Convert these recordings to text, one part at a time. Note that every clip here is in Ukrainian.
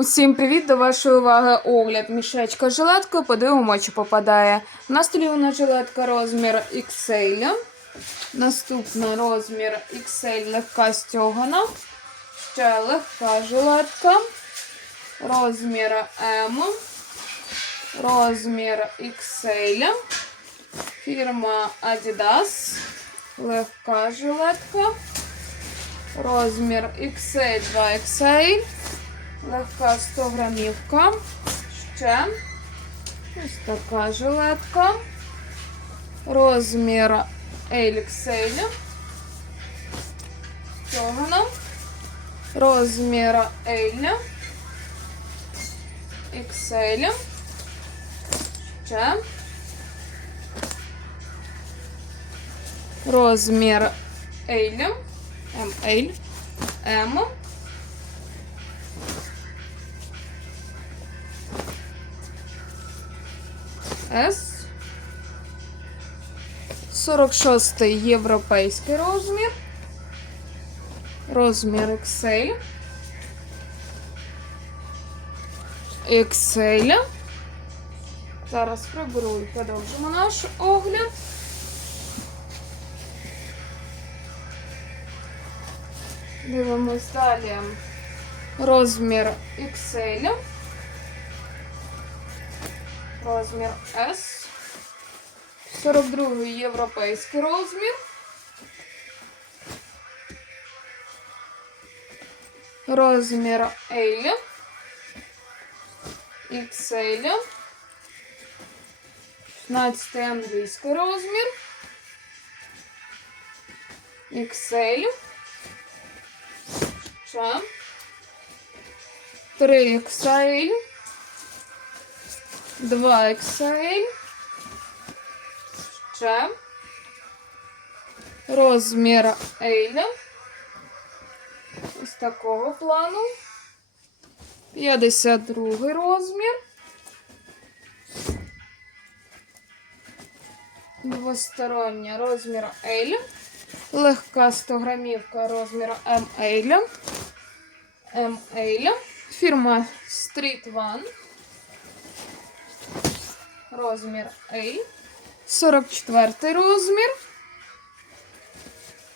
Усім привіт! До вашої уваги огляд мішечка з жилеткою. Подивимо, чи попадає. На столі нас жилетка розмір XL. Наступна розмір XL легка стягана. Ще легка жилетка. Розмір M. Розмір XL. Фірма Adidas. Легка жилетка. Розмір XL 2XL. Легка 100 грамівка. Ще ось така жилетка. Розмір LXL. Стягана. Розмір L. XL. Ще. Розмір L. ML. M. С. 46 європейський розмір. Розмір XL. XL. Зараз приберу і продовжимо наш огляд. Дивимось далі. Розмір XL. Розмір S. 42 європейський розмір. Розмір L. XL. 16 англійський розмір. XL. Ще. 3 XL. 2 XL. Ще. Розмір L. Ось такого плану. 52 розмір. Двостороння розмір L. Легка 100 грамівка розміру ML. ML. Фірма Street One. Розмір A, 44 розмір.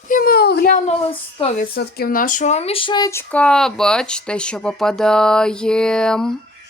І ми оглянули 100% нашого мішечка. Бачите, що попадає.